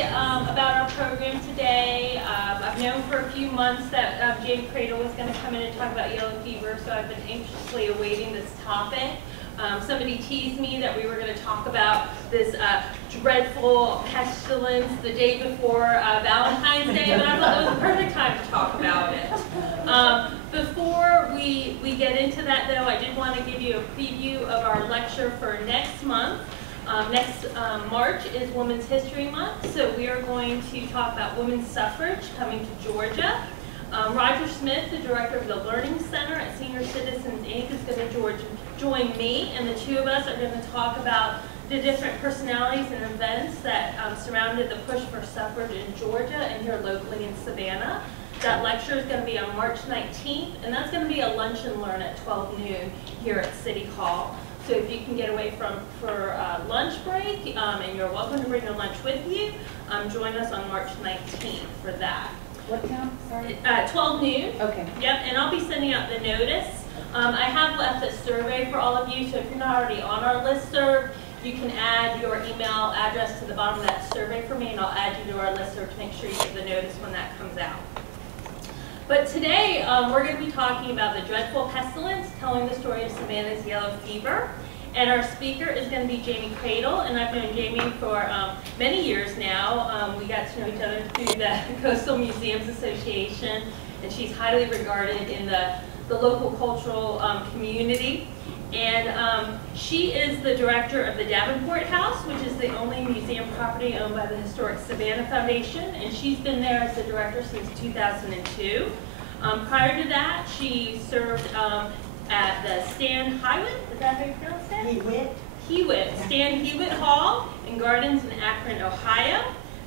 about our program today. I've known for a few months that Jamie Credle was going to come in and talk about yellow fever, so I've been anxiously awaiting this topic. Somebody teased me that we were going to talk about this dreadful pestilence the day before Valentine's Day, but I thought it was the perfect time to talk about it. Before we get into that, though, I did want to give you a preview of our lecture for next month. Next March is Women's History Month, so we are going to talk about women's suffrage coming to Georgia. Roger Smith, the director of the Learning Center at Senior Citizens Inc., is going to join me, and the two of us are going to talk about the different personalities and events that surrounded the push for suffrage in Georgia and here locally in Savannah. That lecture is going to be on March 19th, and that's going to be a lunch and learn at 12 noon here at City Hall. So if you can get away for lunch break, and you're welcome to bring your lunch with you, join us on March 19th for that. What time? Sorry? 12 noon. Okay. Yep, and I'll be sending out the notice. I have left a survey for all of you, so if you're not already on our listserv, you can add your email address to the bottom of that survey for me, and I'll add you to our listserv to make sure you get the notice when that comes out. But today, we're going to be talking about the dreadful pestilence, telling the story of Savannah's yellow fever. And our speaker is going to be Jamie Credle, and I've known Jamie for many years now. We got to know each other through the Coastal Museums Association, and she's highly regarded in the local cultural community. And she is the director of the Davenport House, which is the only museum property owned by the Historic Savannah Foundation, and she's been there as the director since 2002. Prior to that, she served at the Stan Hewitt, is that how you pronounce it? Hewitt. Stan Hewitt Hall and Gardens in Akron, Ohio.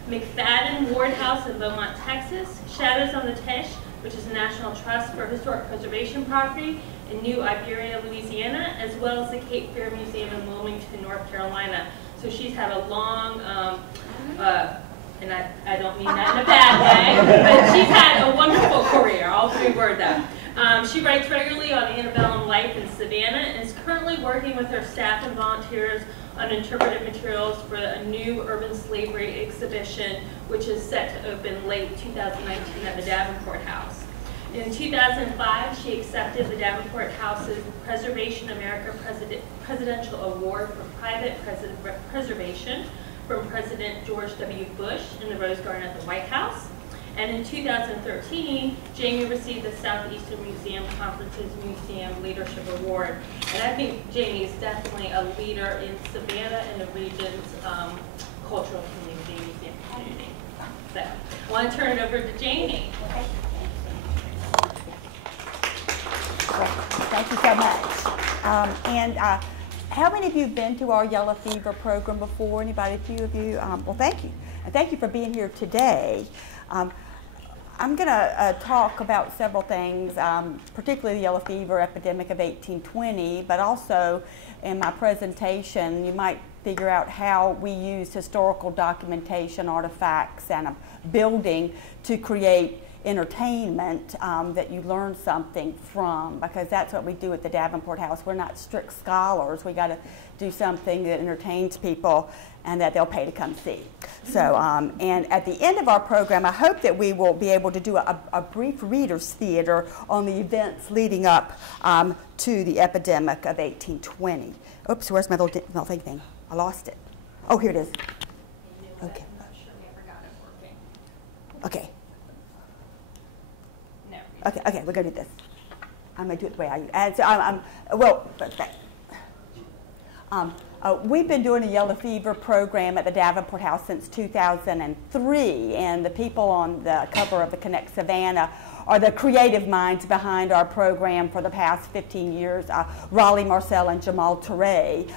McFadden Ward House in Beaumont, Texas. Shadows on the Tish, which is a National Trust for Historic Preservation Property in New Iberia, Louisiana, as well as the Cape Fear Museum in Wilmington, North Carolina. So she's had a long, and I don't mean that in a bad way, but she's had a wonderful career, all three word that. She writes regularly on antebellum life in Savannah and is currently working with her staff and volunteers on interpretive materials for a new urban slavery exhibition, which is set to open late 2019 at the Davenport House. In 2005, she accepted the Davenport House's Preservation America Presidential Award for Private Preservation from President George W. Bush in the Rose Garden at the White House. And in 2013, Jamie received the Southeastern Museum Conference's Museum Leadership Award. And I think Jamie is definitely a leader in Savannah and the region's cultural community, museum community. So I want to turn it over to Jamie. Thank you so much. How many of you have been to our yellow fever program before? Anybody? A few of you? Well, thank you. And thank you for being here today. I'm going to talk about several things, particularly the yellow fever epidemic of 1820, but also in my presentation you might figure out how we use historical documentation, artifacts, and a building to create entertainment that you learn something from, because that's what we do at the Davenport House. We're not strict scholars. We got to do something that entertains people and that they'll pay to come see. So, and at the end of our program, I hope that we will be able to do a brief reader's theater on the events leading up to the epidemic of 1820. Oops, where's my little thing? I lost it. Oh, here it is. Okay. Okay. Okay, we're going to do this. I'm going to do it the way I use it. And so, we've been doing a yellow fever program at the Davenport House since 2003, and the people on the cover of the Connect Savannah are the creative minds behind our program for the past 15 years, Raleigh Marcel and Jamal Touré.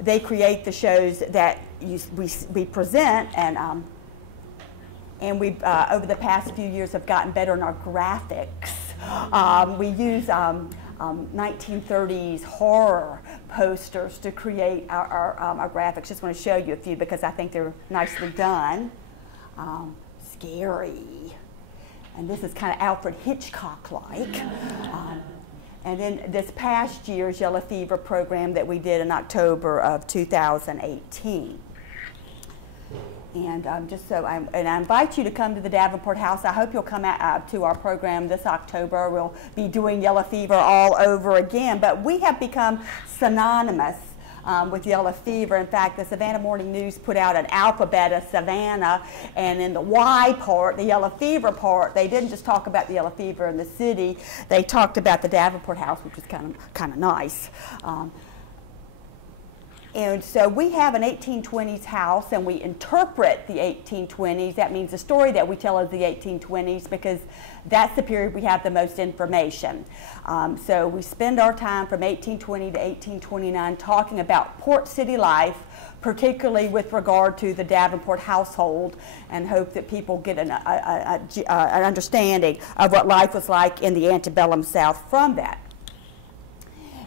They create the shows that we present, and we've, over the past few years, have gotten better in our graphics. We use 1930s horror posters to create our graphics. Just want to show you a few because I think they're nicely done. Scary. And this is kind of Alfred Hitchcock-like. And then this past year's Yellow Fever program that we did in October of 2018. And I invite you to come to the Davenport House. I hope you'll come out, to our program this October. We'll be doing yellow fever all over again, but we have become synonymous with yellow fever. In fact, the Savannah Morning News put out an alphabet of Savannah, and in the Y part, the yellow fever part, they didn't just talk about the yellow fever in the city, they talked about the Davenport House, which was kind of nice. And so we have an 1820s house, and we interpret the 1820s. That means the story that we tell is the 1820s, because that's the period we have the most information. So we spend our time from 1820 to 1829 talking about port city life, particularly with regard to the Davenport household, and hope that people get an understanding of what life was like in the antebellum South from that.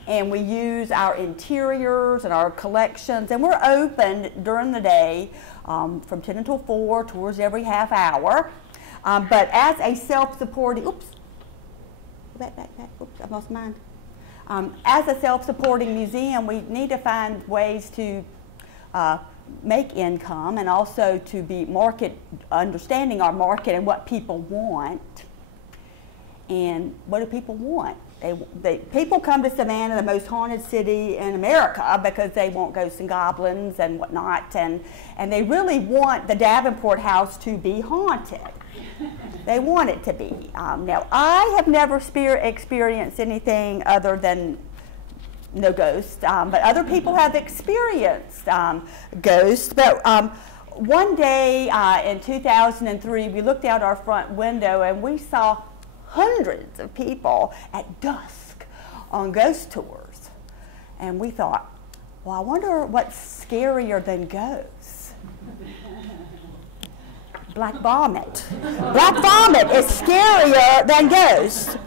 And we use our interiors and our collections, and we're open during the day from 10 until 4, tours every half hour. But as a self-supporting, oops, I lost mine. As a self-supporting museum, we need to find ways to make income, and also to be understanding our market and what people want. And what do people want? People come to Savannah, the most haunted city in America, because they want ghosts and goblins and whatnot, and they really want the Davenport House to be haunted. They want it to be. Now, I have never experienced anything other than no ghosts, but other people have experienced ghosts. But one day in 2003, we looked out our front window and we saw hundreds of people at dusk on ghost tours. And we thought, well, I wonder what's scarier than ghosts. Black vomit. Black vomit is scarier than ghosts.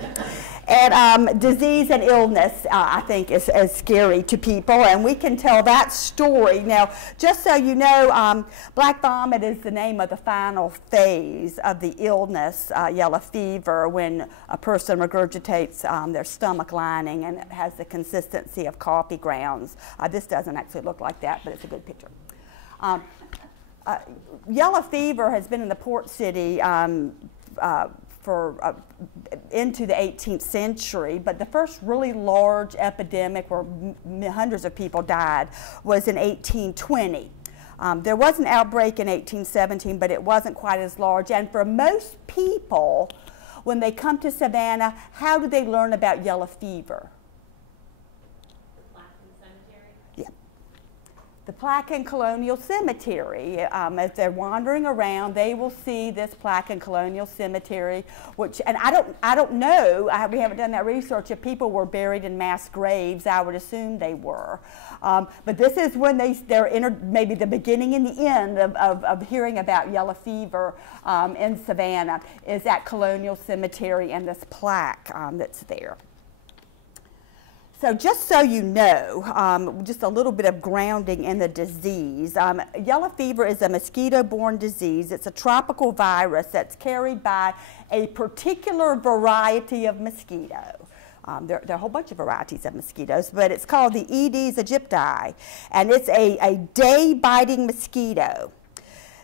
And disease and illness, I think, is scary to people, and we can tell that story. Now, just so you know, black vomit is the name of the final phase of the illness, yellow fever, when a person regurgitates their stomach lining and it has the consistency of coffee grounds. This doesn't actually look like that, but it's a good picture. Yellow fever has been in the port city into the 18th century, but the first really large epidemic where hundreds of people died was in 1820. There was an outbreak in 1817, but it wasn't quite as large. And for most people, when they come to Savannah, how do they learn about yellow fever? The plaque in Colonial Cemetery. As they're wandering around, they will see this plaque in Colonial Cemetery, which, and I don't know, we haven't done that research, if people were buried in mass graves. I would assume they were. But this is when they're maybe the beginning and the end of hearing about yellow fever in Savannah, is at Colonial Cemetery and this plaque that's there. So just so you know, just a little bit of grounding in the disease. Yellow fever is a mosquito-borne disease. It's a tropical virus that's carried by a particular variety of mosquito. There are a whole bunch of varieties of mosquitoes, but it's called the Aedes aegypti, and it's a day-biting mosquito.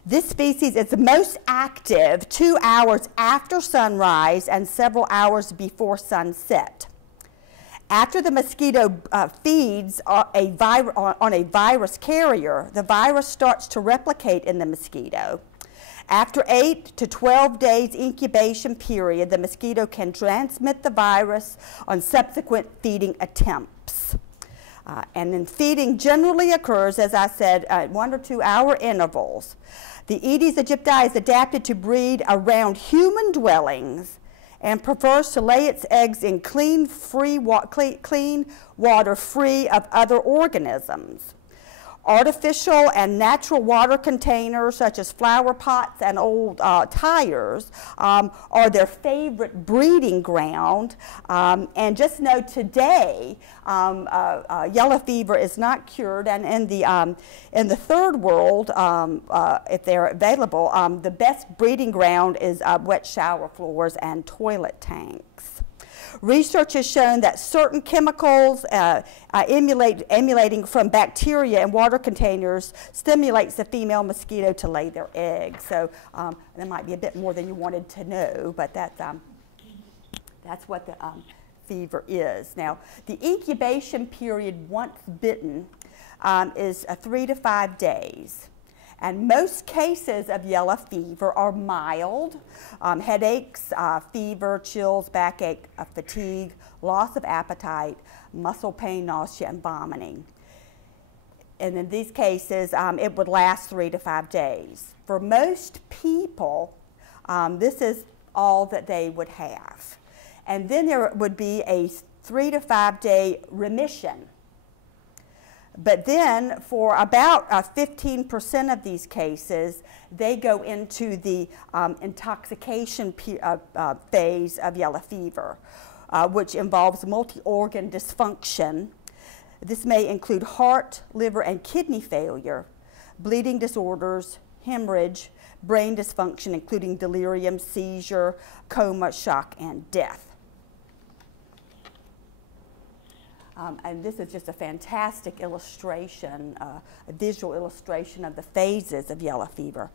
This species is most active 2 hours after sunrise and several hours before sunset. After the mosquito feeds on a virus carrier, the virus starts to replicate in the mosquito. After 8 to 12 days incubation period, the mosquito can transmit the virus on subsequent feeding attempts. And then feeding generally occurs, as I said, at 1 or 2 hour intervals. The Aedes aegypti is adapted to breed around human dwellings and prefers to lay its eggs in clean water free of other organisms. Artificial and natural water containers, such as flower pots and old tires, are their favorite breeding ground. And just know today, yellow fever is not cured, and in the third world, if they're available, the best breeding ground is wet shower floors and toilet tanks. Research has shown that certain chemicals emanating from bacteria in water containers stimulates the female mosquito to lay their eggs. So that might be a bit more than you wanted to know, but that's what the fever is. Now, the incubation period once bitten is 3 to 5 days. And most cases of yellow fever are mild. Headaches, fever, chills, backache, fatigue, loss of appetite, muscle pain, nausea, and vomiting. And in these cases, it would last 3 to 5 days. For most people, this is all that they would have. And then there would be a 3 to 5 day remission. But then for about 15% of these cases, they go into the intoxication phase of yellow fever, which involves multi-organ dysfunction. This may include heart, liver, and kidney failure, bleeding disorders, hemorrhage, brain dysfunction, including delirium, seizure, coma, shock, and death. And this is just a fantastic illustration, a visual illustration of the phases of yellow fever.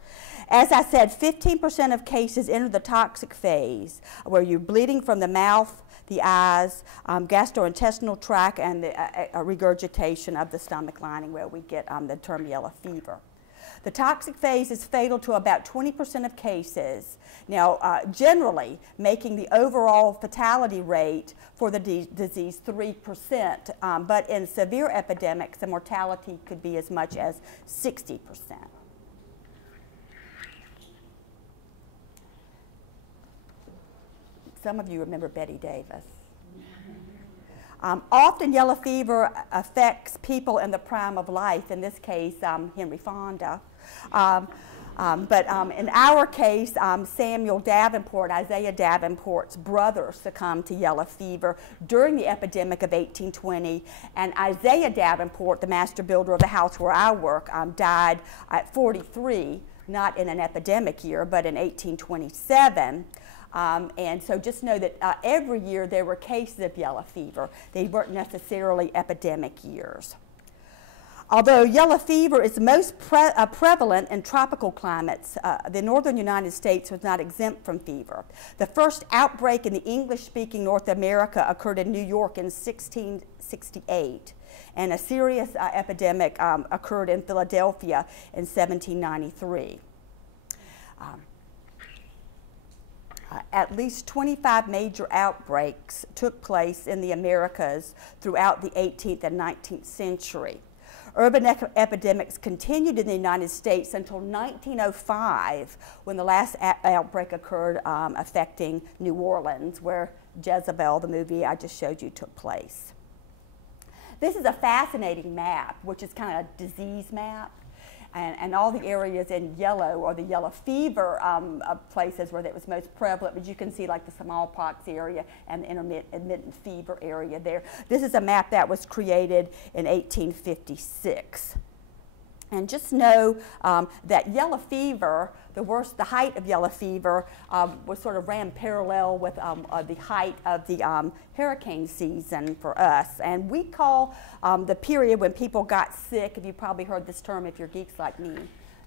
As I said, 15% of cases enter the toxic phase, where you're bleeding from the mouth, the eyes, gastrointestinal tract, and the regurgitation of the stomach lining, where we get the term yellow fever. The toxic phase is fatal to about 20% of cases. Now, generally, making the overall fatality rate for the disease 3%, but in severe epidemics, the mortality could be as much as 60%. Some of you remember Betty Davis. Often yellow fever affects people in the prime of life, in this case, Henry Fonda. But in our case, Samuel Davenport, Isaiah Davenport's brother, succumbed to yellow fever during the epidemic of 1820. And Isaiah Davenport, the master builder of the house where I work, died at 43, not in an epidemic year, but in 1827. And so just know that every year there were cases of yellow fever. They weren't necessarily epidemic years. Although yellow fever is most prevalent in tropical climates, the northern United States was not exempt from fever. The first outbreak in the English-speaking North America occurred in New York in 1668, and a serious epidemic occurred in Philadelphia in 1793. At least 25 major outbreaks took place in the Americas throughout the 18th and 19th century. Urban epidemics continued in the United States until 1905, when the last outbreak occurred affecting New Orleans, where Jezebel, the movie I just showed you, took place. This is a fascinating map, which is kind of a disease map. And all the areas in yellow are the yellow fever places where it was most prevalent, but you can see like the smallpox area and the intermittent fever area there. This is a map that was created in 1856. And just know that yellow fever, the height of yellow fever was sort of ran parallel with the height of the hurricane season for us. And we call the period when people got sick, if you probably heard this term if you're geeks like me,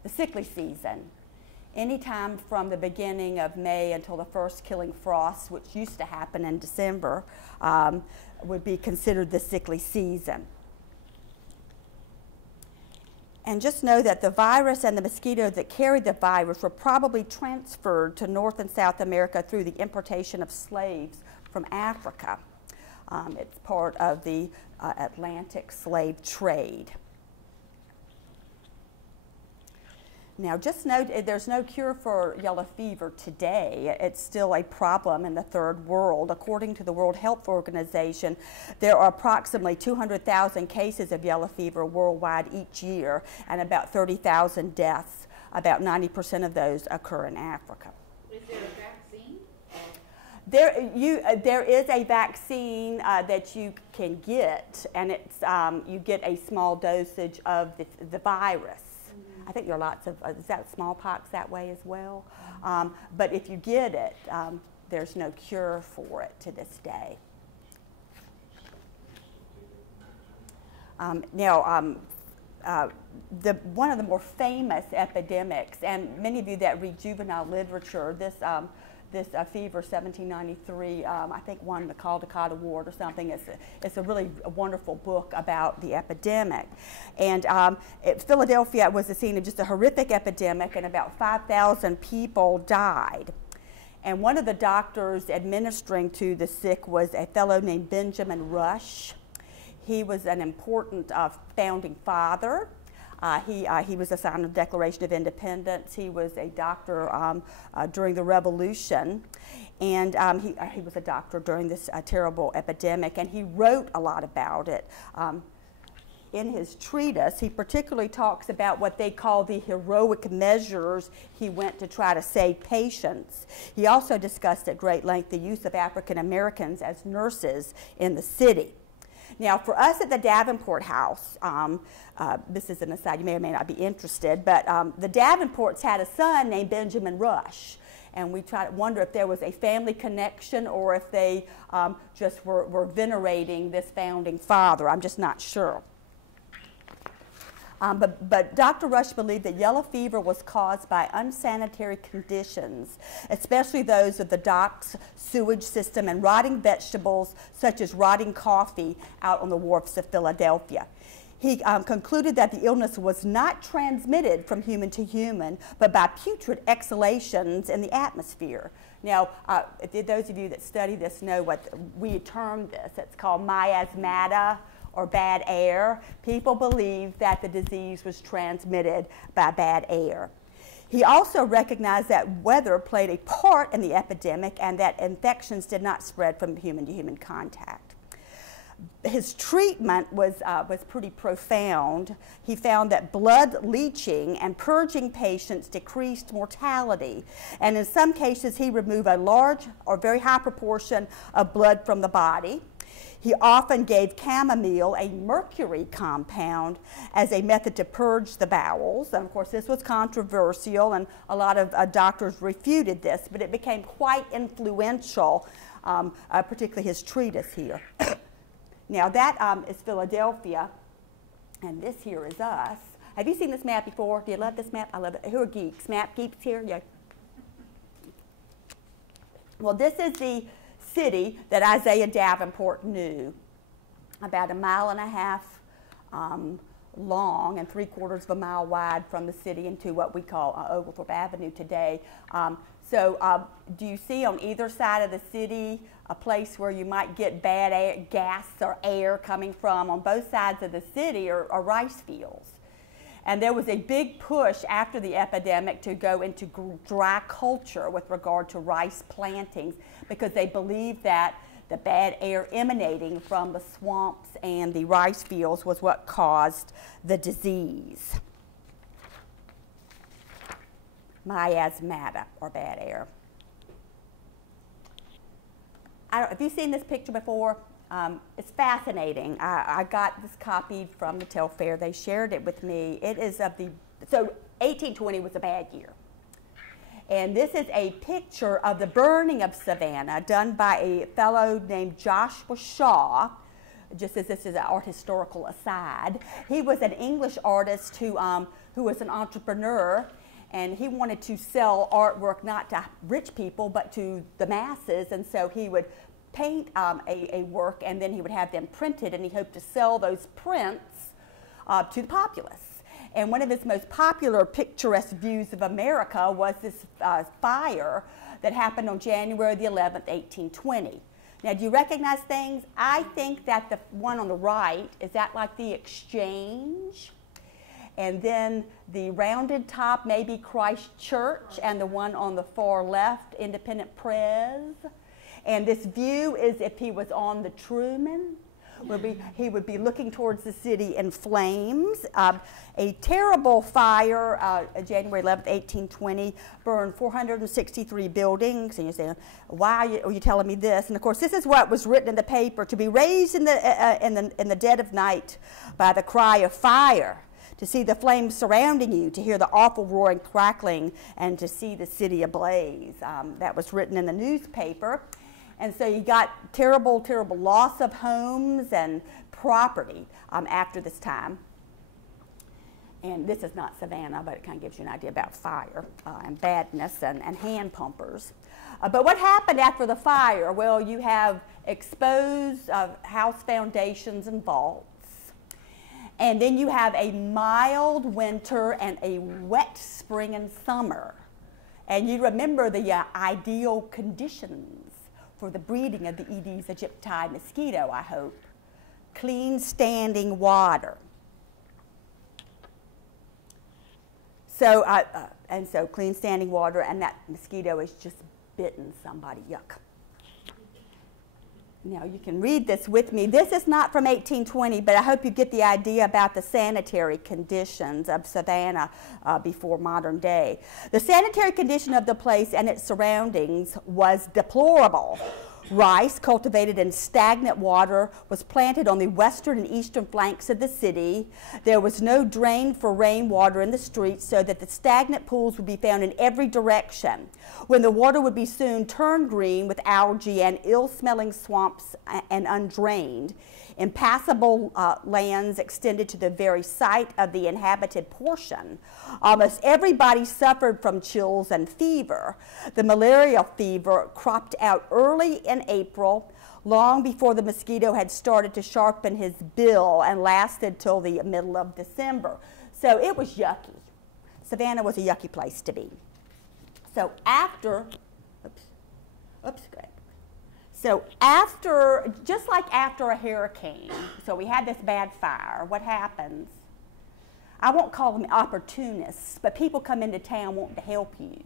the sickly season. Anytime from the beginning of May until the first killing frost, which used to happen in December, would be considered the sickly season. And just know that the virus and the mosquitoes that carried the virus were probably transferred to North and South America through the importation of slaves from Africa. It's part of the Atlantic slave trade. Now, just note there's no cure for yellow fever today. It's still a problem in the third world. According to the World Health Organization, there are approximately 200,000 cases of yellow fever worldwide each year, and about 30,000 deaths. About 90% of those occur in Africa. Is there a vaccine? There is a vaccine that you can get, and it's you get a small dosage of the virus. I think there are lots of, is that smallpox that way as well? But if you get it, there's no cure for it to this day. One of the more famous epidemics, and many of you that read juvenile literature, this fever 1793, I think won the Caldecott Award or something. It's a really wonderful book about the epidemic. And Philadelphia was the scene of just a horrific epidemic, and about 5,000 people died. And one of the doctors administering to the sick was a fellow named Benjamin Rush. He was an important founding father. He was assigned the Declaration of Independence. He was a doctor during the Revolution, and he was a doctor during this terrible epidemic, and he wrote a lot about it. In his treatise, he particularly talks about what they call the heroic measures he went to try to save patients. He also discussed at great length the use of African Americans as nurses in the city. Now, for us at the Davenport House, this is an aside, you may or may not be interested, but the Davenports had a son named Benjamin Rush, and we try to wonder if there was a family connection or if they just were venerating this founding father. I'm just not sure. But Dr. Rush believed that yellow fever was caused by unsanitary conditions, especially those of the docks, sewage system, and rotting vegetables, such as rotting coffee out on the wharfs of Philadelphia. He concluded that the illness was not transmitted from human to human, but by putrid exhalations in the atmosphere. Now, those of you that study this know what we term this. It's called miasmata, or bad air. People believe that the disease was transmitted by bad air. He also recognized that weather played a part in the epidemic and that infections did not spread from human to human contact. His treatment was pretty profound. He found that blood leaching and purging patients decreased mortality, and in some cases he removed a large or very high proportion of blood from the body. He often gave chamomile, a mercury compound, as a method to purge the bowels. And of course, this was controversial, and a lot of doctors refuted this, but it became quite influential, particularly his treatise here. Now, that is Philadelphia, and this here is us. Have you seen this map before? Do you love this map? I love it. Who are geeks? Map geeks here? Yeah. Well, this is the city that Isaiah Davenport knew, about 1.5 miles long and 3/4 of a mile wide from the city into what we call Oglethorpe Avenue today. Do you see on either side of the city a place where you might get bad air, gas or air coming from? On both sides of the city are rice fields. And there was a big push after the epidemic to go into dry culture with regard to rice plantings, because they believed that the bad air emanating from the swamps and the rice fields was what caused the disease. Miasmata, or bad air. Have you seen this picture before? It's fascinating. I got this copied from the Telfair. They shared it with me. It is of the, so 1820 was a bad year. And this is a picture of the burning of Savannah done by a fellow named Joshua Shaw, just as this is an art historical aside. He was an English artist who was an entrepreneur, and he wanted to sell artwork not to rich people but to the masses, and so he would paint a work, and then he would have them printed, and he hoped to sell those prints to the populace. And one of his most popular picturesque views of America was this fire that happened on January the 11th, 1820. Now, do you recognize things? I think that the one on the right, is that like the Exchange? And then the rounded top may be Christ Church, and the one on the far left, Independent Press. And this view is if he was on the Truman. He would be looking towards the city in flames. A terrible fire, January 11th, 1820, burned 463 buildings. And you're saying, why are you telling me this? And of course, this is what was written in the paper: to be raised in the dead of night by the cry of fire, to see the flames surrounding you, to hear the awful roaring, crackling, and to see the city ablaze. That was written in the newspaper. And so you got terrible, terrible loss of homes and property after this time. And this is not Savannah, but it kind of gives you an idea about fire and badness and hand pumpers. But what happened after the fire? Well, you have exposed house foundations and vaults. And then you have a mild winter and a wet spring and summer. And you remember the ideal conditions for the breeding of the Aedes aegypti mosquito, I hope. Clean standing water. So, so clean standing water, and that mosquito has just bitten somebody. Yuck. Now you can read this with me. This is not from 1820, but I hope you get the idea about the sanitary conditions of Savannah before modern day. The sanitary condition of the place and its surroundings was deplorable. Rice, cultivated in stagnant water, was planted on the western and eastern flanks of the city. There was no drain for rainwater in the streets, so that the stagnant pools would be found in every direction, when the water would be soon turned green with algae and ill-smelling swamps and undrained. Impassable lands extended to the very site of the inhabited portion. Almost everybody suffered from chills and fever. The malaria fever cropped out early in April, long before the mosquito had started to sharpen his bill, and lasted till the middle of December. So it was yucky. Savannah was a yucky place to be. So after, So after, just like after a hurricane, so we had this bad fire, what happens? I won't call them opportunists, but people come into town wanting to help you.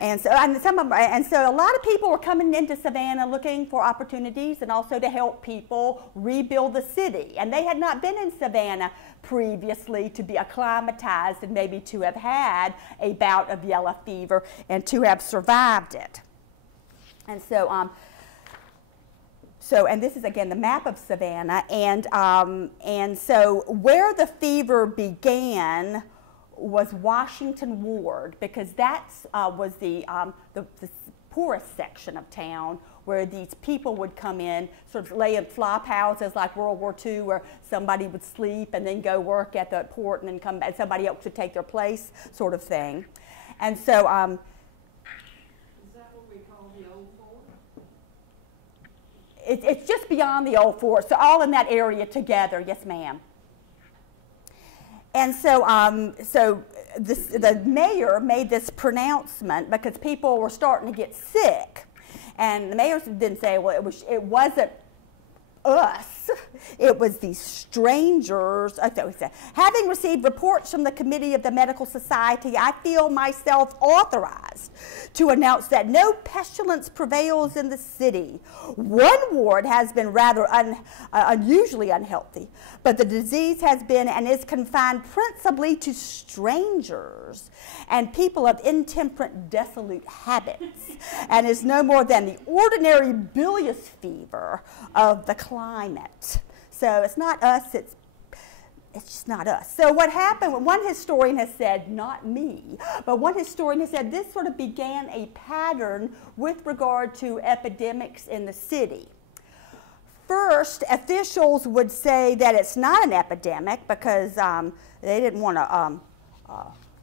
And so a lot of people were coming into Savannah looking for opportunities and also to help people rebuild the city. And they had not been in Savannah previously to be acclimatized and maybe to have had a bout of yellow fever and to have survived it. And so, and this is again the map of Savannah, and so where the fever began was Washington Ward, because that was the poorest section of town, where these people would come in, sort of lay in flop houses like World War II, where somebody would sleep and then go work at the port and then come back, somebody else would take their place, sort of thing. And so, it's just beyond the old fort, so all in that area together, yes ma'am. And so, the mayor made this pronouncement because people were starting to get sick, and the mayor didn't say, well, it wasn't us, it was these strangers. So he said, having received reports from the Committee of the Medical Society, I feel myself authorized to announce that no pestilence prevails in the city. One ward has been rather unusually unhealthy, but the disease has been and is confined principally to strangers and people of intemperate, dissolute habits, and is no more than the ordinary bilious fever of the climate. So it's not us, it's just not us. So what happened, one historian has said, not me, but one historian has said this sort of began a pattern with regard to epidemics in the city. First, officials would say that it's not an epidemic because they didn't want to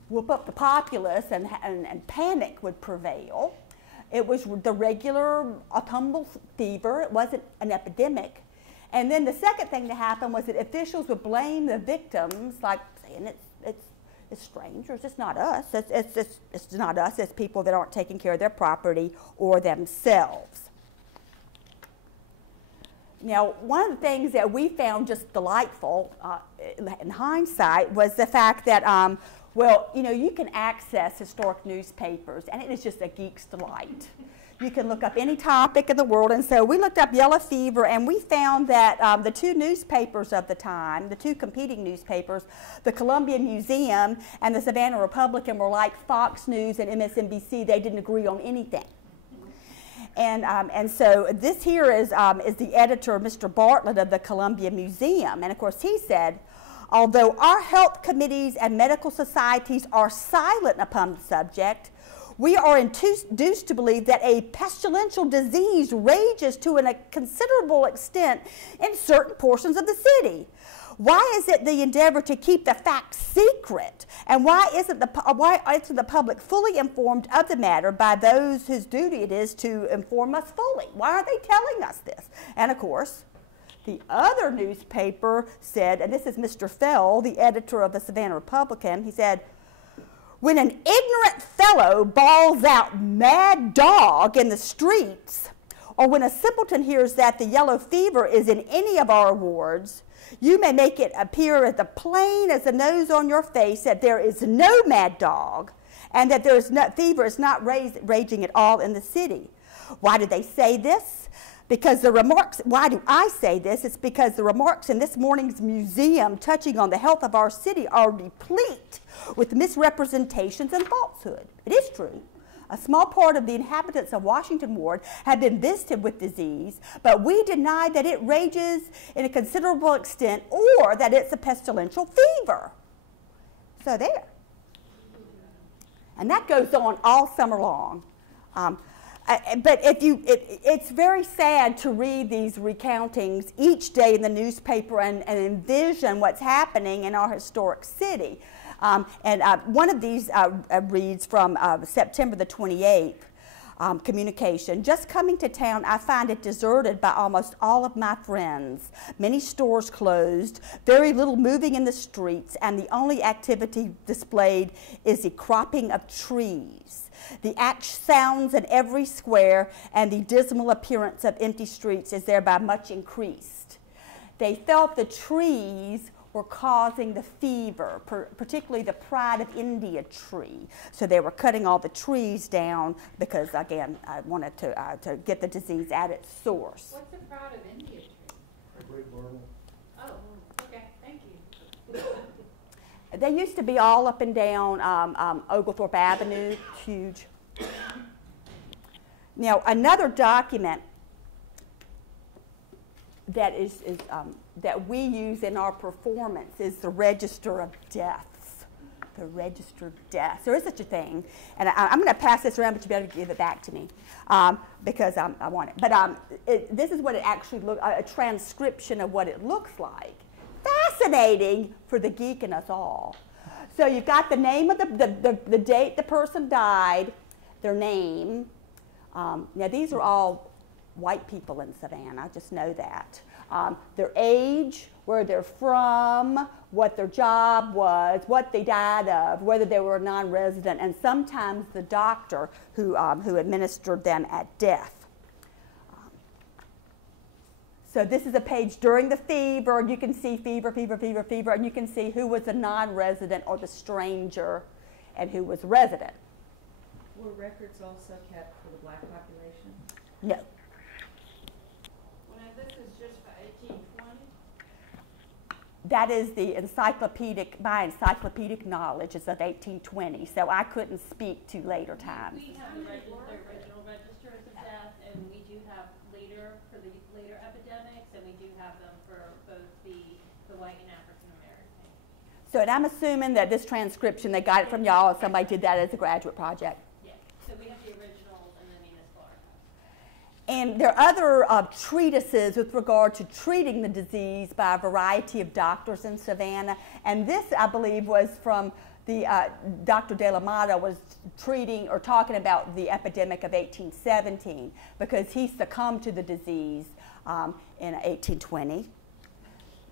whoop up the populace and panic would prevail. It was the regular autumnal fever. It wasn't an epidemic. And then the second thing to happen was that officials would blame the victims, like saying it's strangers, it's not us. It's not us, it's people that aren't taking care of their property or themselves. Now, one of the things that we found just delightful in hindsight was the fact that, well, you know, you can access historic newspapers, and it is just a geek's delight. You can look up any topic in the world, and so we looked up yellow fever, and we found that the two newspapers of the time, the two competing newspapers, the Columbia Museum and the Savannah Republican, were like Fox News and MSNBC. They didn't agree on anything. And so this here is the editor, Mr. Bartlett of the Columbia Museum, and of course he said, Although our health committees and medical societies are silent upon the subject, we are induced to believe that a pestilential disease rages to a considerable extent in certain portions of the city. Why is it the endeavor to keep the facts secret? And why isn't the public fully informed of the matter by those whose duty it is to inform us fully? Why aren't they telling us this? And of course, the other newspaper said, and this is Mr. Fell, the editor of the Savannah Republican, he said, when an ignorant fellow bawls out "mad dog" in the streets, or when a simpleton hears that the yellow fever is in any of our wards, you may make it appear as plain as the nose on your face that there is no mad dog and that there is no fever is not raging at all in the city. Why do they say this? Because the remarks, why do I say this? It's because the remarks in this morning's museum touching on the health of our city are replete with misrepresentations and falsehood. It is true. A small part of the inhabitants of Washington Ward have been visited with disease, but we deny that it rages in a considerable extent or that it's a pestilential fever. So there. And that goes on all summer long. But it's very sad to read these recountings each day in the newspaper and envision what's happening in our historic city. One of these reads from September the 28th, communication. Just coming to town, I find it deserted by almost all of my friends. Many stores closed, very little moving in the streets, and the only activity displayed is the cropping of trees. The axe sounds in every square, and the dismal appearance of empty streets is thereby much increased. They felt the trees were causing the fever, particularly the Pride of India tree. So they were cutting all the trees down because, again, I wanted to get the disease at its source. What's the Pride of India tree? A great marble. Oh, okay, thank you. They used to be all up and down Oglethorpe Avenue, huge. Now, another document that that we use in our performance is the Register of Deaths. The Register of Deaths. There is such a thing, and I'm going to pass this around, but you better give it back to me because I want it. But this is what it actually looks, a transcription of what it looks like. Fascinating for the geek in us all. So you've got the name of the date the person died, their name. Now these are all white people in Savannah, just know that. Their age, where they're from, what their job was, what they died of, whether they were a non-resident, and sometimes the doctor who administered them at death. So this is a page during the fever, and you can see fever, fever, fever, fever, and you can see who was a non-resident or the stranger and who was resident. Were records also kept for the black population? No. Well, this is just for 1820? That is the my encyclopedic knowledge is of 1820, so I couldn't speak to later times. We have the original registers of death, and we do have for the later epidemics, and we do have them for both the white and African American. So, and I'm assuming that this transcription, they got it from y'all, and somebody did that as a graduate project. Yeah, so we have the originals and the municipal archives. And there are other treatises with regard to treating the disease by a variety of doctors in Savannah. And this, I believe, was from the Dr. De La Mata was treating or talking about the epidemic of 1817 because he succumbed to the disease in 1820.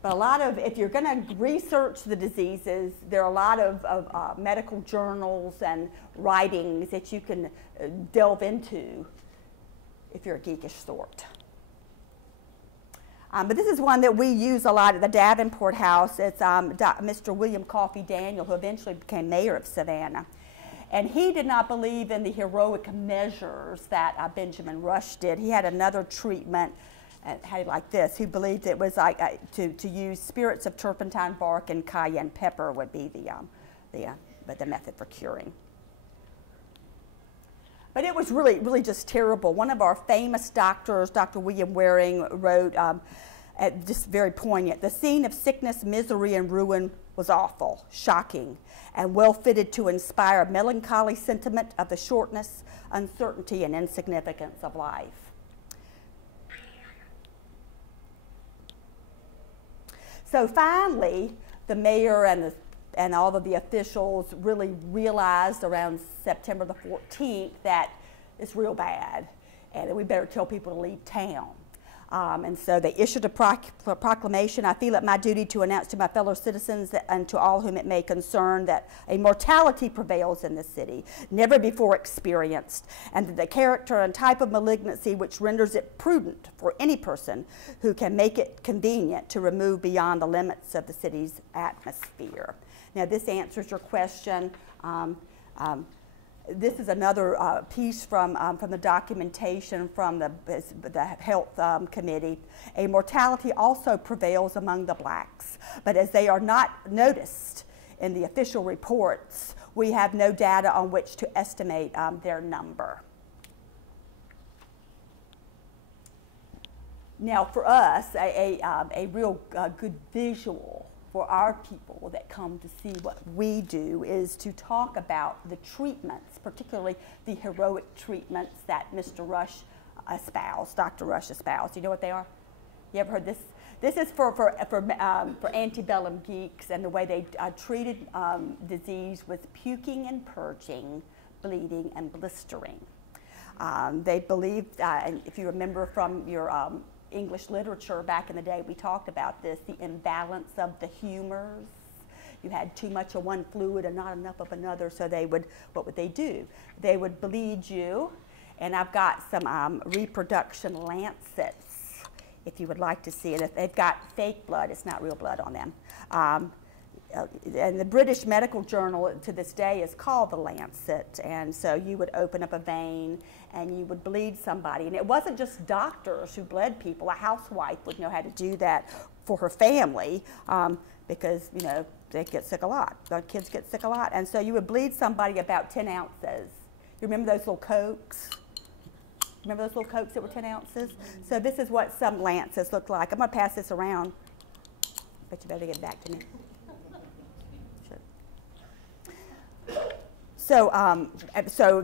But a lot of, if you're going to research the diseases, there are a lot of medical journals and writings that you can delve into if you're a geekish sort. But this is one that we use a lot at the Davenport House. It's Mr. William Coffey Daniel, who eventually became mayor of Savannah. And he did not believe in the heroic measures that Benjamin Rush did. He had another treatment, had it like this. He believed it was like to use spirits of turpentine bark and cayenne pepper would be the method for curing. But it was really, really just terrible. One of our famous doctors, Dr. William Waring, wrote just very poignant. The scene of sickness, misery, and ruin was awful, shocking, and well fitted to inspire a melancholy sentiment of the shortness, uncertainty, and insignificance of life. So finally, the mayor and all of the officials really realized around September the 14th that it's real bad and that we better tell people to leave town. And so they issued a proclamation. I feel it my duty to announce to my fellow citizens and to all whom it may concern that a mortality prevails in this city, never before experienced, and that the character and type of malignancy which renders it prudent for any person who can make it convenient to remove beyond the limits of the city's atmosphere. Now, this answers your question. This is another piece from the documentation from the health committee. A mortality also prevails among the blacks, but as they are not noticed in the official reports, we have no data on which to estimate their number. Now, for us, a real good visual for our people that come to see what we do is to talk about the treatments, particularly the heroic treatments that Mr. Rush espoused, Dr. Rush espoused. You know what they are? You ever heard this? This is for antebellum geeks, and the way they treated disease was puking and purging, bleeding and blistering. They believed, and if you remember from your English literature back in the day, we talked about this, the imbalance of the humors. You had too much of one fluid and not enough of another, so they would, what would they do? They would bleed you, and I've got some reproduction lancets, if you would like to see it. If they've got fake blood, it's not real blood on them. And the British Medical Journal to this day is called the Lancet, and so you would open up a vein and you would bleed somebody. And it wasn't just doctors who bled people. A housewife would know how to do that for her family because, you know, they get sick a lot. The kids get sick a lot. And so you would bleed somebody about 10 ounces. You remember those little Cokes? Remember those little Cokes that were 10 ounces? So this is what some lancets look like. I'm going to pass this around, but you better get back to me. So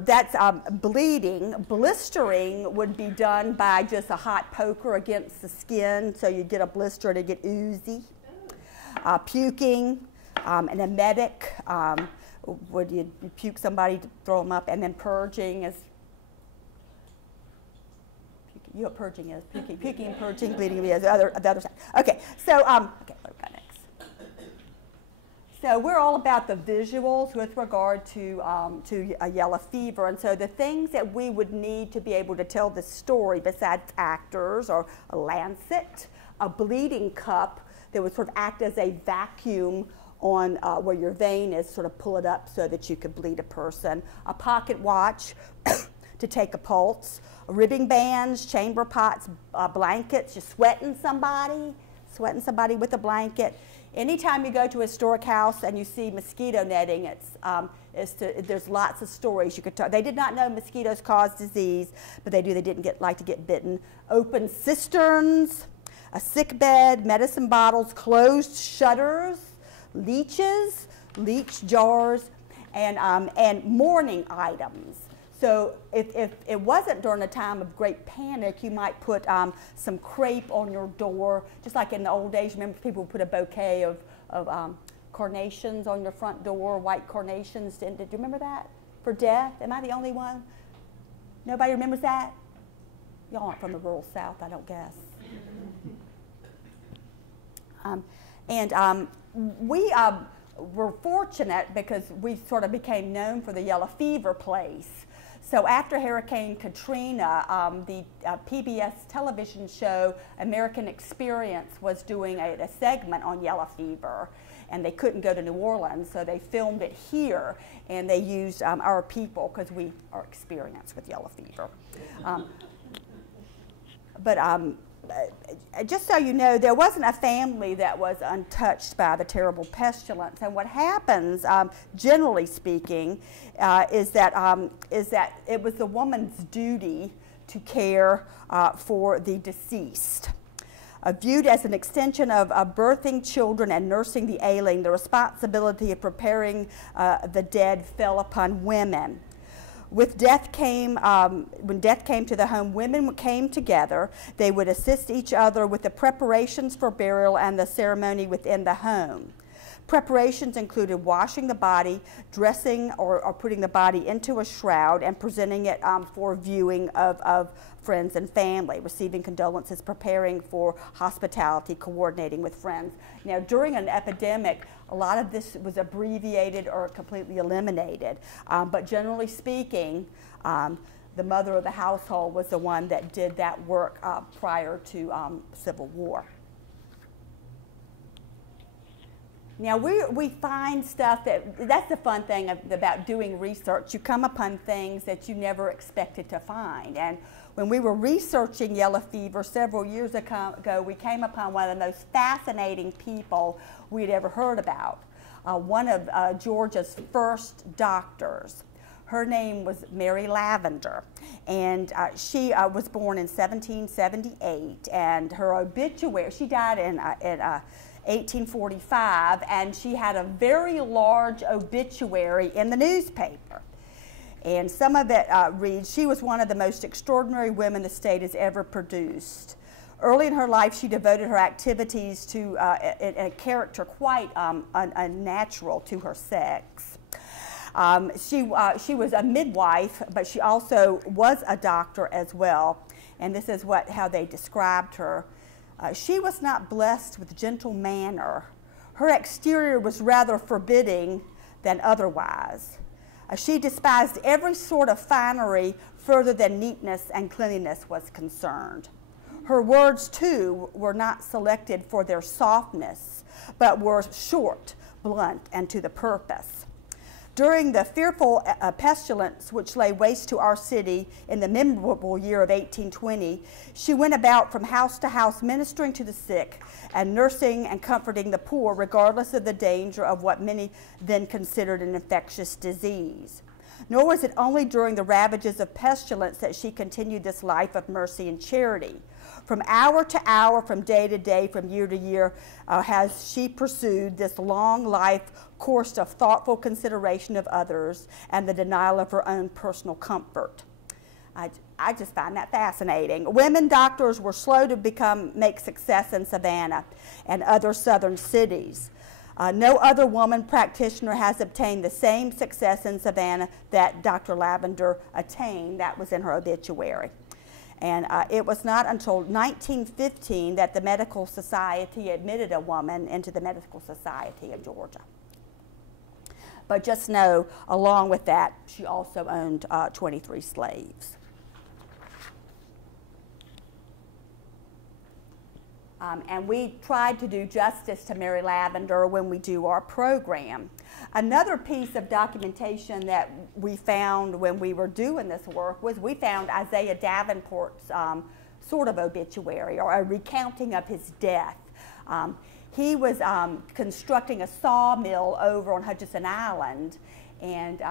that's bleeding. Blistering would be done by just a hot poker against the skin, so you get a blister to get oozy. Puking, an emetic, would you puke somebody to throw them up, and then purging is, you know what purging is, puking and purging, bleeding is the other side. Okay, so, okay, what about next? So we're all about the visuals with regard to yellow fever, and so the things that we would need to be able to tell the story, besides actors or a lancet, a bleeding cup that would sort of act as a vacuum on where your vein is, sort of pull it up so that you could bleed a person, a pocket watch to take a pulse, ribbing bands, chamber pots, blankets, you're sweating somebody with a blanket. Anytime you go to a historic house and you see mosquito netting, there's lots of stories you could tell. They did not know mosquitoes cause disease, but they didn't like to get bitten. Open cisterns, a sick bed, medicine bottles, closed shutters, leeches, leech jars, and mourning items. So if it wasn't during a time of great panic, you might put some crepe on your door, just like in the old days. Remember, people would put a bouquet of carnations on your front door, white carnations. Did you remember that? For death? Am I the only one? Nobody remembers that? Y'all aren't from the rural South, I don't guess. We were fortunate because we sort of became known for the yellow fever place. So after Hurricane Katrina, the PBS television show American Experience was doing a segment on yellow fever, and they couldn't go to New Orleans, so they filmed it here, and they used our people because we are experienced with yellow fever. Just so you know, there wasn't a family that was untouched by the terrible pestilence. And what happens, generally speaking, is that it was the woman's duty to care for the deceased. Viewed as an extension of birthing children and nursing the ailing, the responsibility of preparing the dead fell upon women. With death came, when death came to the home, women came together. They would assist each other with the preparations for burial and the ceremony within the home. Preparations included washing the body, dressing or putting the body into a shroud, and presenting it for viewing of friends and family, receiving condolences, preparing for hospitality, coordinating with friends. Now, during an epidemic, a lot of this was abbreviated or completely eliminated, but generally speaking, the mother of the household was the one that did that work prior to Civil War. Now, we find stuff that's the fun thing about doing research. You come upon things that you never expected to find. And when we were researching yellow fever several years ago, we came upon one of the most fascinating people we'd ever heard about. One of Georgia's first doctors. Her name was Mary Lavinder, and she was born in 1778, and her obituary, she died in 1845, and she had a very large obituary in the newspaper. And some of it reads, "She was one of the most extraordinary women the state has ever produced. Early in her life, she devoted her activities to a character quite unnatural to her sex. She was a midwife, but she also was a doctor as well. And this is how they described her. She was not blessed with gentle manner. Her exterior was rather forbidding than otherwise. She despised every sort of finery further than neatness and cleanliness was concerned. Her words, too, were not selected for their softness, but were short, blunt, and to the purpose. During the fearful pestilence which lay waste to our city in the memorable year of 1820, she went about from house to house ministering to the sick and nursing and comforting the poor, regardless of the danger of what many then considered an infectious disease. Nor was it only during the ravages of pestilence that she continued this life of mercy and charity. From hour to hour, from day to day, from year to year, has she pursued this long life course of thoughtful consideration of others and the denial of her own personal comfort." I just find that fascinating. Women doctors were slow to make success in Savannah and other southern cities. No other woman practitioner has obtained the same success in Savannah that Dr. Lavinder attained. That was in her obituary. And it was not until 1915 that the Medical Society admitted a woman into the Medical Society of Georgia. But just know, along with that, she also owned 23 slaves. And we tried to do justice to Mary Lavinder when we do our program. Another piece of documentation that we found when we were doing this work was we found Isaiah Davenport's sort of obituary, or a recounting of his death. He was constructing a sawmill over on Hutchinson Island, and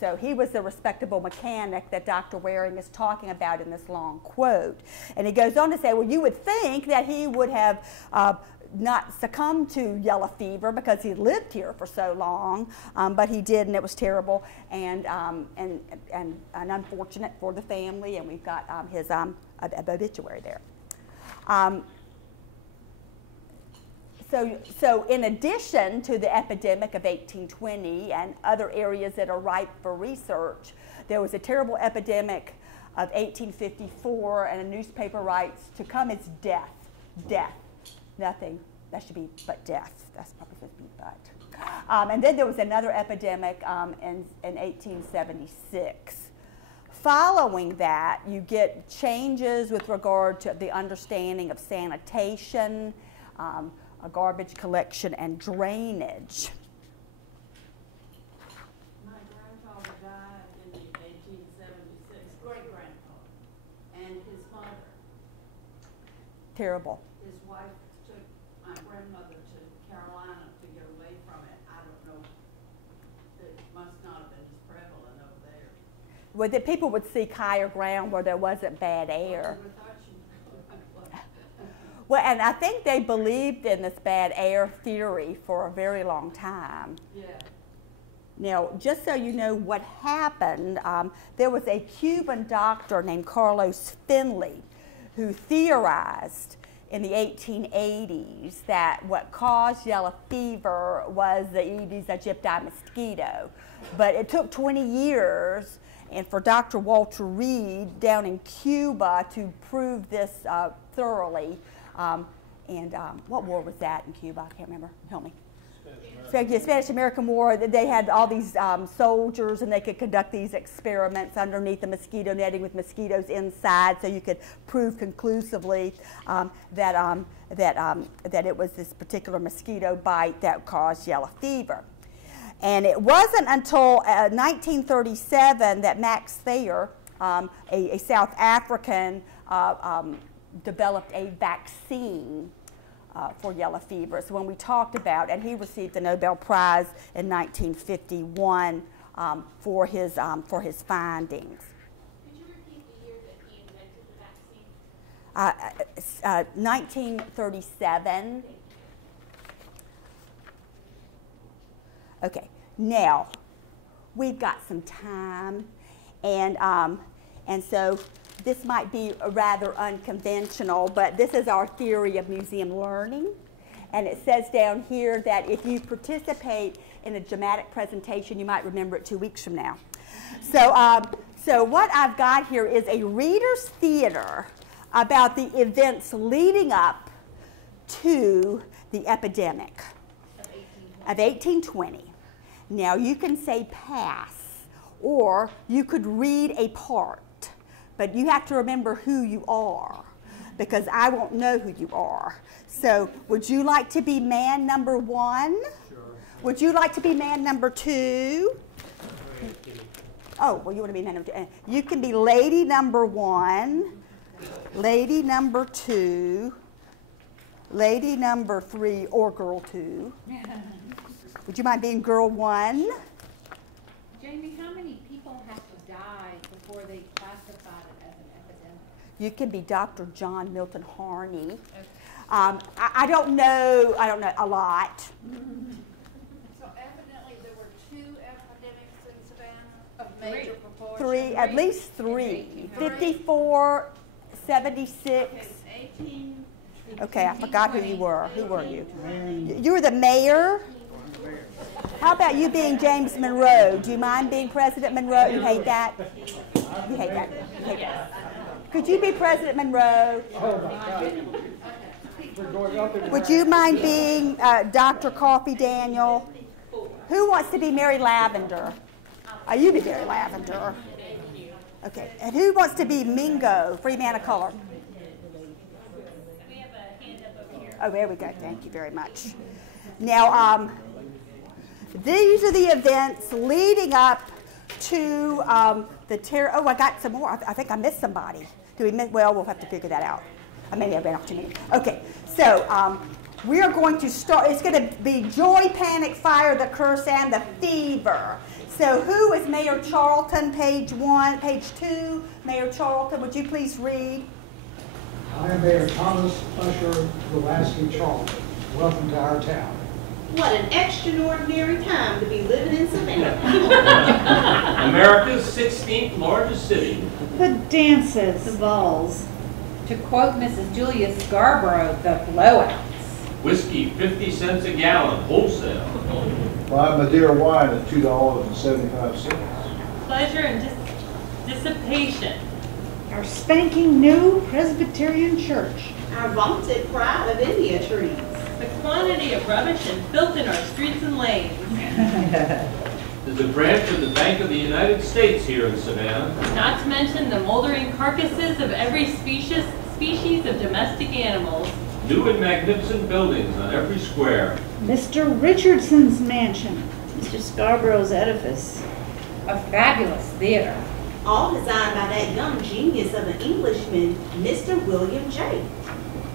so he was the respectable mechanic that Dr. Waring is talking about in this long quote. And he goes on to say, well, you would think that he would have not succumbed to yellow fever because he lived here for so long, but he did, and it was terrible and unfortunate for the family, and we've got his obituary there. So in addition to the epidemic of 1820 and other areas that are ripe for research, there was a terrible epidemic of 1854, and a newspaper writes, "To come is death, death." Nothing, that should be but death. That's probably supposed to be but. And then there was another epidemic in 1876. Following that, you get changes with regard to the understanding of sanitation, garbage collection, and drainage. My grandfather died in 1876, great-grandfather, and his mother. Terrible. His wife took my grandmother to Carolina to get away from it. I don't know. It must not have been as prevalent over there. Well, that people would seek higher ground where there wasn't bad air. Well, and I think they believed in this bad air theory for a very long time. Yeah. Now, just so you know what happened, there was a Cuban doctor named Carlos Finley who theorized in the 1880s that what caused yellow fever was the Aedes aegypti mosquito. But it took 20 years and for Dr. Walter Reed down in Cuba to prove this thoroughly. What war was that in Cuba? I can't remember. Help me. Spanish-American War. They had all these soldiers, and they could conduct these experiments underneath the mosquito netting with mosquitoes inside, so you could prove conclusively that it was this particular mosquito bite that caused yellow fever. And it wasn't until 1937 that Max Thayer, a South African, developed a vaccine for yellow fever. So when we talked about, and he received the Nobel Prize in 1951 for his findings. Could you repeat the year that he invented the vaccine? 1937. Okay, now we've got some time, and so this might be rather unconventional, but this is our theory of museum learning. And it says down here that if you participate in a dramatic presentation, you might remember it 2 weeks from now. So what I've got here is a reader's theater about the events leading up to the epidemic of 1820. Now you can say pass, or you could read a part. But you have to remember who you are, because I won't know who you are. So would you like to be man number 1? Sure. Would you like to be man number 2? Oh, well, you want to be man number 2. You can be lady number 1, lady number 2, lady number 3, or girl 2. Would you mind being girl 1? Jamie, how many people have to die before they classify it as an epidemic? You can be Dr. John Milton Harney. Okay. I don't know a lot. So evidently there were 2 epidemics in Savannah of major proportion. 3, at least 3. 54, 76. Okay, 18. Okay, I forgot who you were. Who were you? You were the mayor? How about you being James Monroe? Do you mind being President Monroe? You hate that? You hate that? You hate that? Could you be President Monroe? Would you mind being Dr. Coffee Daniel? Who wants to be Mary Lavender? You be Mary Lavender. Okay, and who wants to be Mingo, free man of color? We have a hand up over here. Oh, there we go. Thank you very much. Now, these are the events leading up to the terror. Oh, I got some more. I think I missed somebody. Do we miss? Well, we'll have to figure that out. Maybe I ran off too many. Okay, so we are going to start. It's going to be joy, panic, fire, the curse, and the fever. So who is Mayor Charlton? Page 1, page 2. Mayor Charlton, would you please read? I am Mayor Thomas Usher Pulaski Charlton. Welcome to our town. What an extraordinary time to be living in Savannah. America's 16th largest city. The dances, the balls. To quote Mrs. Julia Scarborough, the blowouts. Whiskey, 50 cents a gallon, wholesale. Buy Madeira wine at $2.75. Pleasure and dissipation. Our spanking new Presbyterian church. Our vaunted pride of India trees. The quantity of rubbish and filth in our streets and lanes. There's a branch of the Bank of the United States here in Savannah. Not to mention the moldering carcasses of every species of domestic animals. New and magnificent buildings on every square. Mr. Richardson's mansion. Mr. Scarborough's edifice. A fabulous theater. All designed by that young genius of an Englishman, Mr. William J.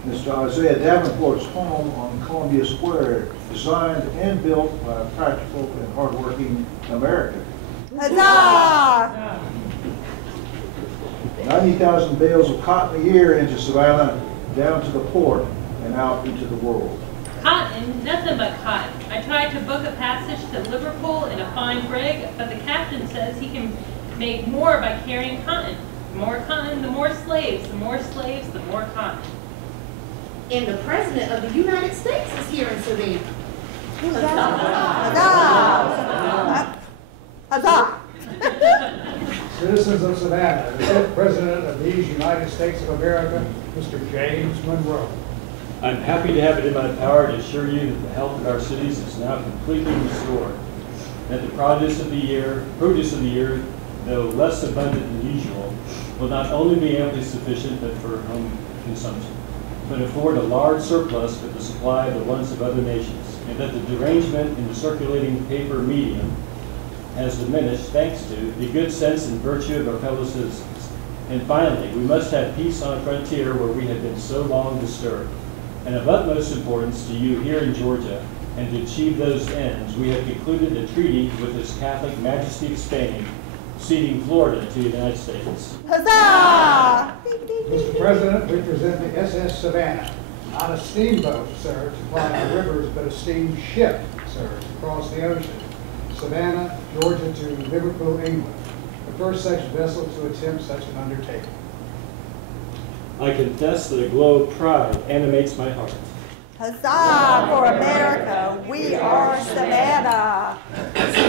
Mr. Isaiah Davenport's home on Columbia Square, designed and built by a practical and hardworking American. Huzzah! 90,000 bales of cotton a year into Savannah, down to the port, and out into the world. Cotton, nothing but cotton. I tried to book a passage to Liverpool in a fine brig, but the captain says he can make more by carrying cotton. The more cotton, the more slaves. The more slaves, the more cotton. And the President of the United States is here in Savannah. Huzzah! Citizens of Savannah, the 5th President of these United States of America, Mr. James Monroe. I'm happy to have it in my power to assure you that the health of our cities is now completely restored, that the produce of the year, though less abundant than usual, will not only be amply sufficient but for home consumption, but afford a large surplus for the supply of the wants of other nations, and that the derangement in the circulating paper medium has diminished thanks to the good sense and virtue of our fellow citizens. And finally, we must have peace on a frontier where we have been so long disturbed. And of utmost importance to you here in Georgia, and to achieve those ends, we have concluded a treaty with His Catholic Majesty of Spain, ceding Florida to the United States. Huzzah! Mr. President, we present the SS Savannah, not a steamboat, sir, to ply our rivers, but a steamship, sir, to cross the ocean. Savannah, Georgia to Liverpool, England, the first such vessel to attempt such an undertaking. I confess that a glow of pride animates my heart. Huzzah for America! We are Savannah!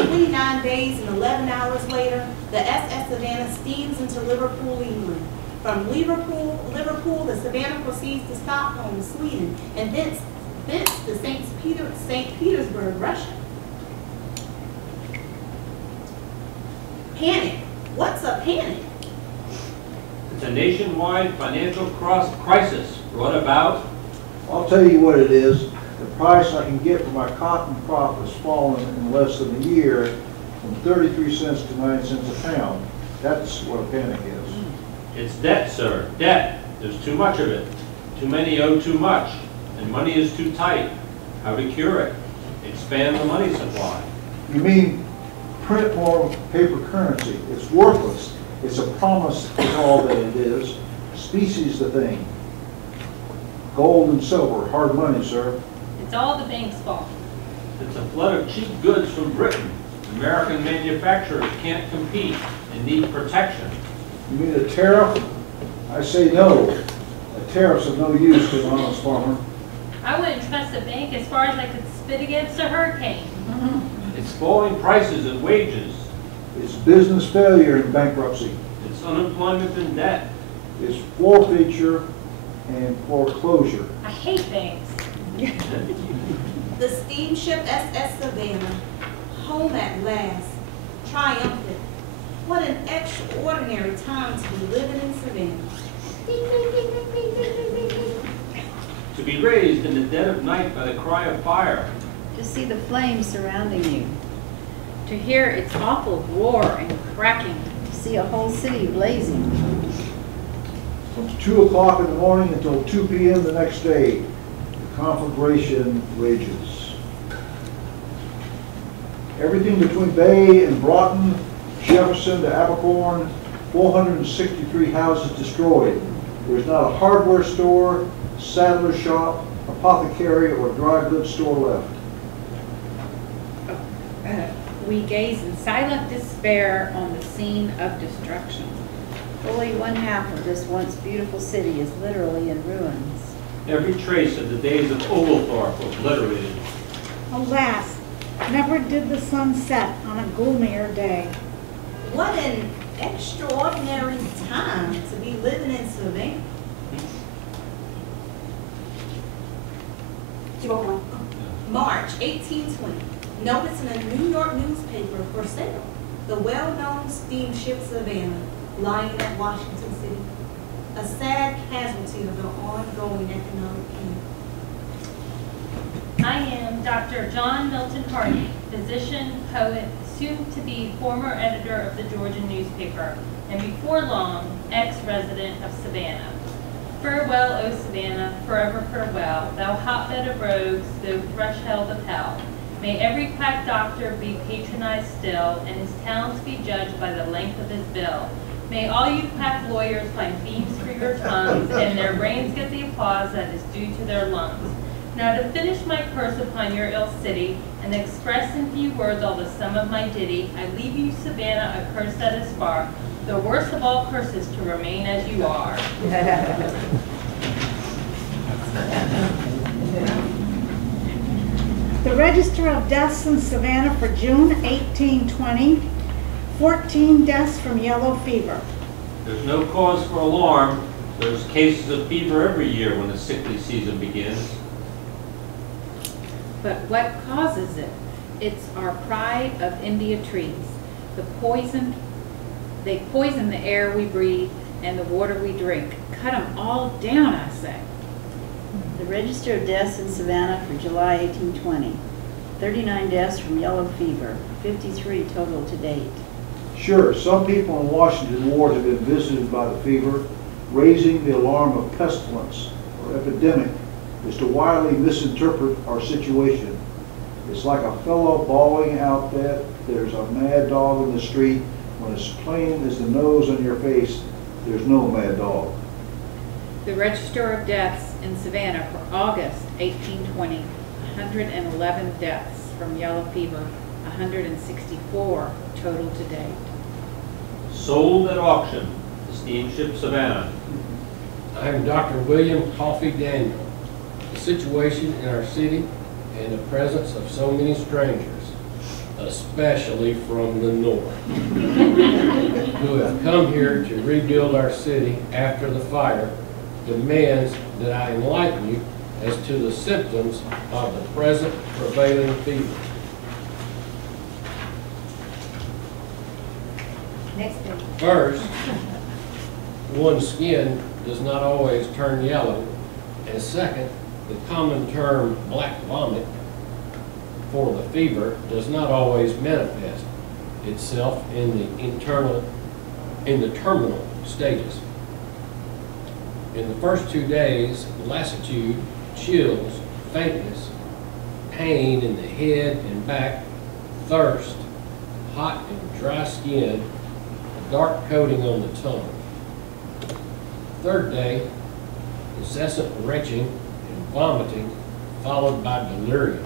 29 days and 11 hours later, the SS Savannah steams into Liverpool, England. From Liverpool, the Savannah proceeds to Stockholm, Sweden, and thence to St. Petersburg, Russia. Panic. What's a panic? It's a nationwide financial crisis brought about. I'll tell you what it is. The price I can get for my cotton crop has fallen in less than a year from 33 cents to 9 cents a pound. That's what a panic is. It's debt, sir. Debt. There's too much of it. Too many owe too much, and money is too tight. How to cure it? Expand the money supply. You mean print more paper currency? It's worthless. It's a promise is all that it is. Species the thing. Gold and silver, hard money, sir. It's all the bank's fault. It's a flood of cheap goods from Britain. American manufacturers can't compete and need protection. You mean a tariff? I say no. A tariff's of no use to an honest farmer. I wouldn't trust a bank as far as I could spit against a hurricane. It's falling prices and wages. It's business failure and bankruptcy. It's unemployment and debt. It's forfeiture and foreclosure. I hate banks. The steamship SS Savannah, home at last, triumphant. What an extraordinary time to be living in Savannah. To be raised in the dead of night by the cry of fire. To see the flames surrounding you. To hear its awful roar and cracking. To see a whole city blazing. From 2 o'clock in the morning until 2 p.m. the next day, the conflagration rages. Everything between Bay and Broughton, Jefferson to Abercorn, 463 houses destroyed. There's not a hardware store, saddler shop, apothecary, or dry goods store left. We gaze in silent despair on the scene of destruction. Fully one half of this once beautiful city is literally in ruins. Every trace of the days of Oglethorpe obliterated. Alas, never did the sun set on a gloomier day. What an extraordinary time to be living in Savannah. March 1820. Notice in a New York newspaper for sale. The well-known steamship Savannah, lying at Washington City. A sad casualty of the ongoing economic panic. I am Dr. John Milton Hardy, physician, poet, soon to be former editor of the Georgia newspaper, and before long, ex-resident of Savannah. Farewell, O Savannah, forever farewell, thou hotbed of rogues, thou threshold of hell. May every quack doctor be patronized still, and his talents be judged by the length of his bill. May all you quack lawyers find beams for your tongues, and their brains get the applause that is due to their lungs. Now to finish my curse upon your ill city, and express in few words all the sum of my ditty, I leave you, Savannah, a curse that is far, the worst of all curses, to remain as you are. The register of deaths in Savannah for June 1820, 14 deaths from yellow fever. There's no cause for alarm. There's cases of fever every year when the sickly season begins. But what causes it? It's our pride of India trees. They poison the air we breathe and the water we drink. Cut them all down, I say. The register of deaths in Savannah for July 1820. 39 deaths from yellow fever, 53 total to date. Sure, some people in Washington ward have been visited by the fever, raising the alarm of pestilence or epidemic is to wildly misinterpret our situation. It's like a fellow bawling out that there's a mad dog in the street when as plain as the nose on your face, there's no mad dog. The register of deaths in Savannah for August 1820, 111 deaths from yellow fever, 164 total to date. Sold at auction, the steamship Savannah. I'm Dr. William Coffey Daniel. The situation in our city and the presence of so many strangers, especially from the north, who have come here to rebuild our city after the fire, demands that I enlighten you as to the symptoms of the present prevailing fever. Next page. First, one's skin does not always turn yellow, and second, the common term black vomit for the fever does not always manifest itself in the terminal stages. In the first 2 days, lassitude, chills, faintness, pain in the head and back, thirst, hot and dry skin, a dark coating on the tongue. Third day, incessant retching and vomiting, followed by delirium.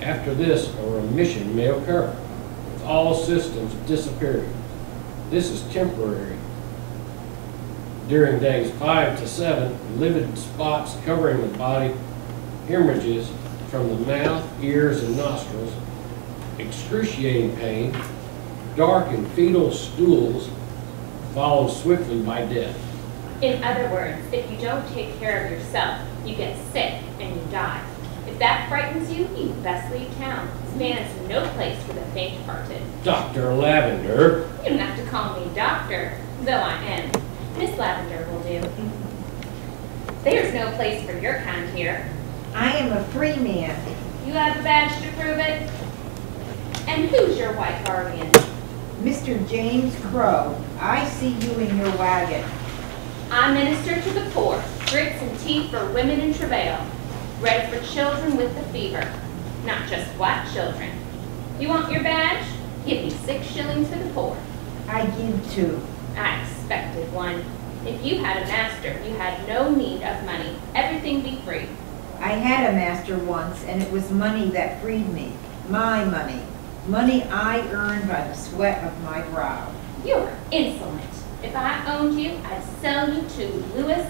After this, a remission may occur, with all symptoms disappearing. This is temporary. During days 5 to 7, livid spots covering the body, hemorrhages from the mouth, ears, and nostrils, excruciating pain, dark and fetal stools, followed swiftly by death. In other words, if you don't take care of yourself, you get sick and you die. If that frightens you, you best leave town. Savannah's no place for the faint-hearted. Dr. Lavender. You don't have to call me doctor, though I am. Miss Lavender will do. There's no place for your kind here. I am a free man. You have a badge to prove it? And who's your white guardian? Mr. James Crow, I see you in your wagon. I minister to the poor, grits and tea for women in travail, bread for children with the fever, not just white children. You want your badge? Give me 6 shillings for the poor. I give 2. I expected one. If you had a master, you had no need of money. Everything be free. I had a master once, and it was money that freed me. My money. Money I earned by the sweat of my brow. You're insolent. If I owned you, I'd sell you to Louis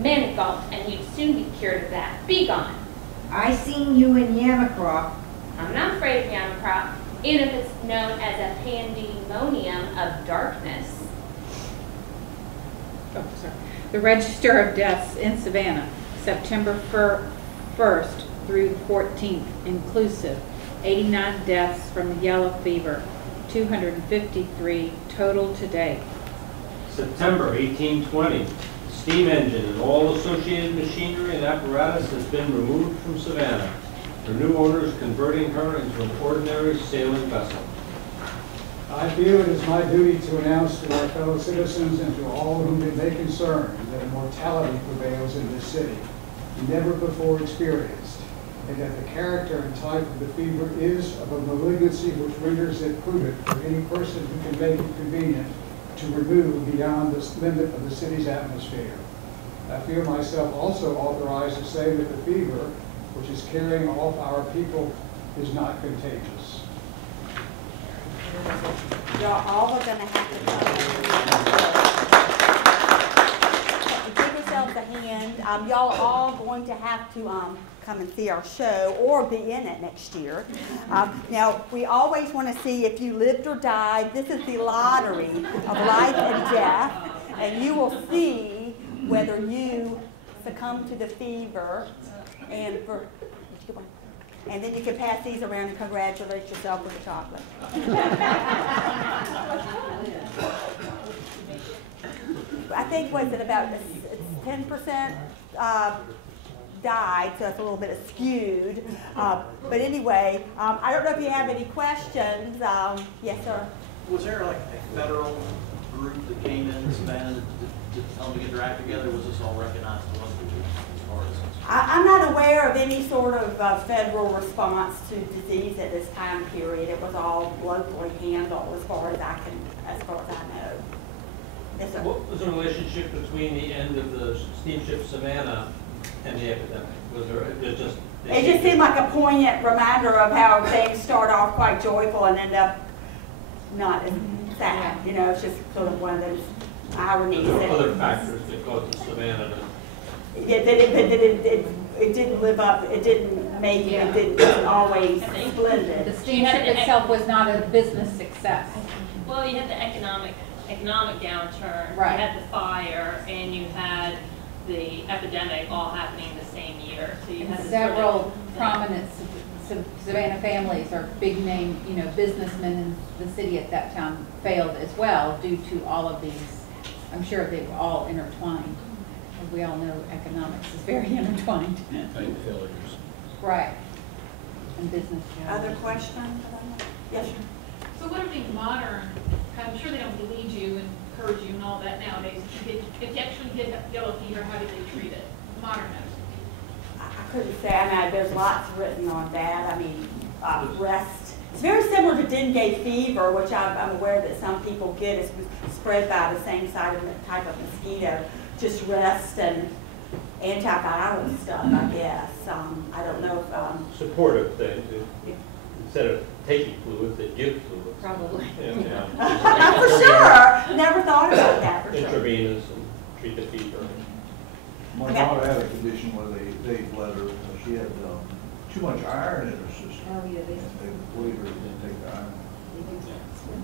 Manigault, and you'd soon be cured of that. Be gone. I seen you in Yamacroft. I'm not afraid of Yamacroft, even if it's known as a pandemonium of darkness. Oh, sorry. The register of deaths in Savannah, September 1st through the 14th, inclusive, 89 deaths from yellow fever, 253 total to date. September 1820, steam engine and all associated machinery and apparatus has been removed from Savannah. Her new owners converting her into an ordinary sailing vessel. I feel it is my duty to announce to our fellow citizens and to all whom it may concern that mortality prevails in this city, never before experienced. and that the character and type of the fever is of a malignancy which renders it prudent for any person who can make it convenient to remove beyond the limit of the city's atmosphere. I feel myself also authorized to say that the fever, which is carrying off our people, is not contagious. Y'all all are going to have to come. Give yourselves a hand. Y'all are all going to have to come and see our show or be in it next year. Now, we always want to see if you lived or died. This is the lottery of life and death, and you will see whether you succumb to the fever and then you can pass these around and congratulate yourself with a chocolate. I think, was it about 10% died, so it's a little bit skewed. But anyway, I don't know if you have any questions. Yes, sir? Was there like a federal group that came in Savannah to tell them to get their act together? Was this all recognized locally as far as? I'm not aware of any sort of federal response to disease at this time period. It was all locally handled as far as I know. Yes, sir. What was the relationship between the end of the steamship Savannah and the epidemic? Was there just? It just seemed like a poignant reminder of how things start off quite joyful and end up not as sad. You know, it's just sort of one of those ironies. Other factors that caused the Savannah to. Yeah, it didn't live up. It didn't make it. It didn't always splendid. The steamship itself was not a business success. Well, you had the economic downturn. Right. You had the fire, and you had the epidemic all happening the same year. So you had several prominent Savannah families or big name, businessmen in the city at that time failed as well due to all of these. I'm sure they were all intertwined. We all know economics is very intertwined. Bank failures. Right. And business. Other questions? Yes, sir. So what are these modern, I'm sure they don't bleed you and purge you and all that nowadays. If you actually get yellow fever, how do they treat it? Modern medicine. I couldn't say. I mean, there's lots written on that. I mean, rest. It's very similar to dengue fever, which I'm aware that some people get. It's spread by the same type of mosquito. Just rest and antiviral stuff, I guess. I don't know if... supportive things. Instead of taking fluids, they give fluids. Probably. Yeah. For sure. Never thought about that, for sure. Intravenous and treat the fever. My daughter had a condition where they bled her. She had too much iron in her system. Oh, yeah. They believe her didn't take the iron.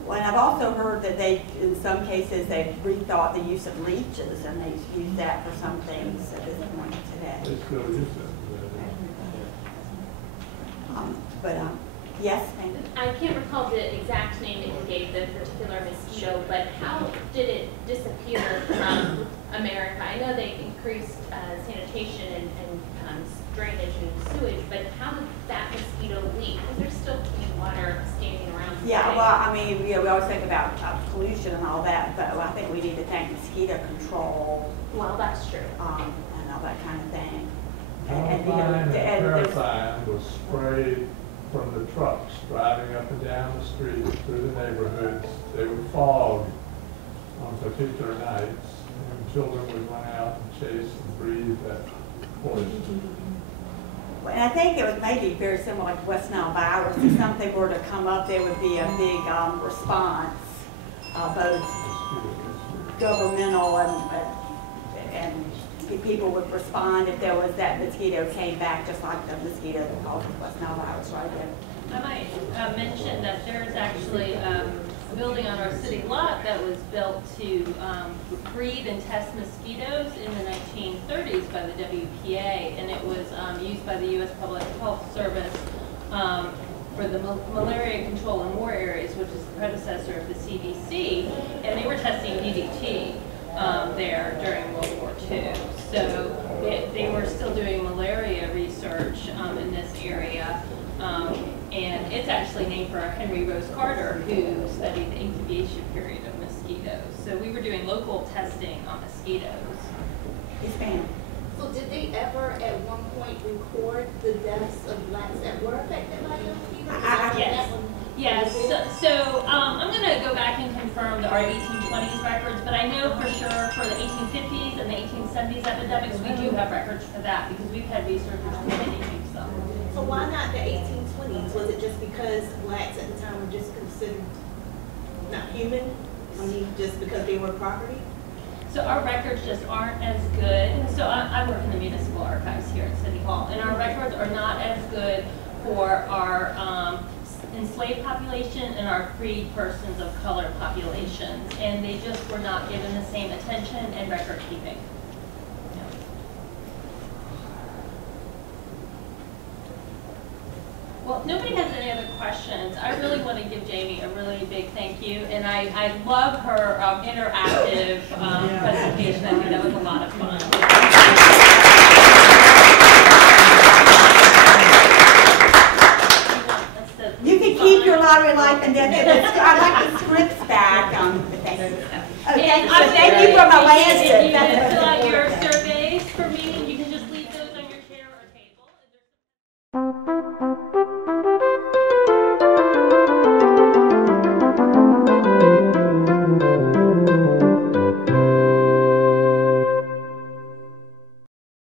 Well, and I've also heard that in some cases, they've rethought the use of leeches, and they've used that for some things at this point today. They still use it. Yes, ma'am. I can't recall the exact name that you gave the particular mosquito, but how did it disappear from America? I know they increased sanitation and drainage and sewage, but how did that mosquito leak? Because there's still clean water standing around today. Yeah, well, I mean, we always think about pollution and all that, but I think we need to thank mosquito control. Well, that's true. And all that kind of thing. Columbine and Paraffine was sprayed from the trucks driving up and down the street through the neighborhoods. They would fog on particular nights, and children would run out and chase and breathe that poison. And I think it was maybe very similar like West Nile virus. If something were to come up, there would be a big response, both governmental and people would respond if there was that mosquito came back, just like the mosquito that caused West Nile virus right there. I might mention that there's actually a building on our city lot that was built to breed and test mosquitoes in the 1930s by the WPA, and it was used by the U.S. Public Health Service for the malaria control in war areas, which is the predecessor of the CDC, and they were testing DDT there during World War II. So they were still doing malaria research in this area. And it's actually named for Henry Rose Carter, who studied the incubation period of mosquitoes. So we were doing local testing on mosquitoes. Yes, ma'am. So did they ever at one point record the deaths of blacks that were affected by yellow fever? Yes. I'm going to go back and confirm our 1820s records, but I know for sure for the 1850s and the 1870s epidemics, we do have records for that because we've had researchers come in and use them. So why not the 1820s? Was it just because blacks at the time were just considered not human? I mean, just because they were property? So our records just aren't as good. So I work in the municipal archives here at City Hall, and our records are not as good for our enslaved population and our freed persons of color populations, and they just were not given the same attention and record keeping. Well, nobody has any other questions. I really want to give Jamie a really big thank you, and I love her interactive presentation. I think that was a lot of fun. You can keep your lottery life, and then I'd like the scripts back. Thank you. Thank you for my last.